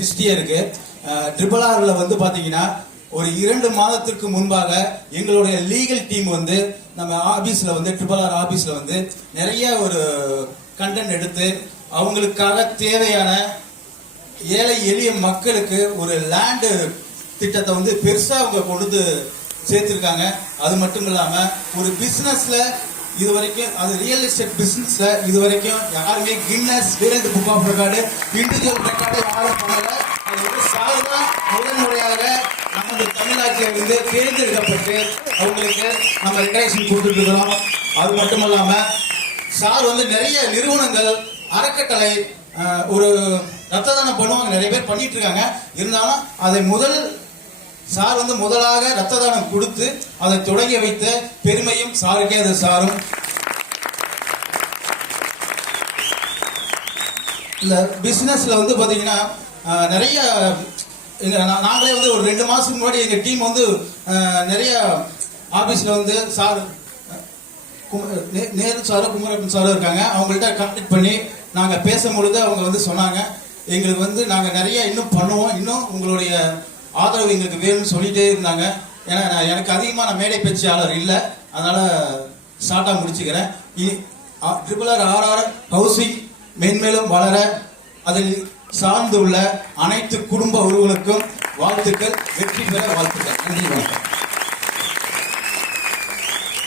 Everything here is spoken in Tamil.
ஹிஸ்டரியே இருக்கு. ட்ரிபிள் ஆர்ல வந்து பாத்தீங்கன்னா ஒரு 2 மாதத்திற்கு முன்பாக எங்களுடைய லீகல் டீம் வந்து நம்ம ஆபீஸ்ல வந்து ட்ரிபிள் ஆர் ஆபீஸ்ல வந்து நிறைய ஒரு கண்டென்ட் எடுத்து அவங்களுக்காக தேவையான ஏழை எளிய மக்களுக்கு ஒரு லேண்ட் திட்டத்தை வந்து பெருசா அவங்க கொண்டு சேர்த்திருக்காங்க. அது மட்டும் இல்லாம ஒரு பிசினஸ்ல இதுவரைக்கும் அது ரியல் எஸ்டேட் பிசினஸ்ல இதுவரைக்கும் யாருமே Guinness world book of record individual record யாரும் பண்ணல. அது வந்து சாதனா முதன்முறையாக நமது தமிழ்நாட்டில இருந்து தேர்ந்தெடுக்கப்பட்டு அவங்களுக்கு நம்ம ரெக்கக்னேஷன் கொடுத்துட்டு இருக்கிறோம். அது மட்டும் இல்லாம சார் வந்து நிறைய நிறுவனங்கள் அறக்கட்டளை ஒரு ரத்த தானம் பண்ணுவாங்க, நிறைய பேர் பண்ணிட்டு இருக்காங்க. இருந்தாலும் அதை சார் வந்து முதலாக ரத்த தானம் கொடுத்து அதை தொடங்கி வைத்த பெருமையும் சாருக்கே அது சாரும். இந்த பிசினஸ்ல வந்து பாத்தீங்கன்னா நிறைய நாங்களே வந்து ஒரு 2 மாசத்துக்கு முன்னாடி எங்க டீம் வந்து நிறைய ஆபீஸ்ல வந்து சார் நேரு சாரும் குமரப்பன் சாரும் இருக்காங்க. அவங்கள்ட்ட கான்டாக்ட் பண்ணி நாங்க பேசும்பொழுது அவங்க வந்து சொன்னாங்க, எங்களுக்கு வந்து நாங்க நிறைய இன்னும் பண்ணுவோம், இன்னும் உங்களுடைய ஆதரவு எங்களுக்கு வேணும்னு சொல்லிட்டே இருந்தாங்க. ஏன்னா எனக்கு அதிகமான மேடை பேச்சாளர் இல்லை, அதனால ஷார்ட்டா முடிச்சுக்கிறேன். ட்ரிபிள் ஆர் ஹவுசிங் மென்மேலும் வளர அதில் சார்ந்துள்ள அனைத்து குடும்ப உறவுகளுக்கும் வாழ்த்துக்கள், வெற்றி பெற வாழ்த்துக்கள். நன்றி, வணக்கம்.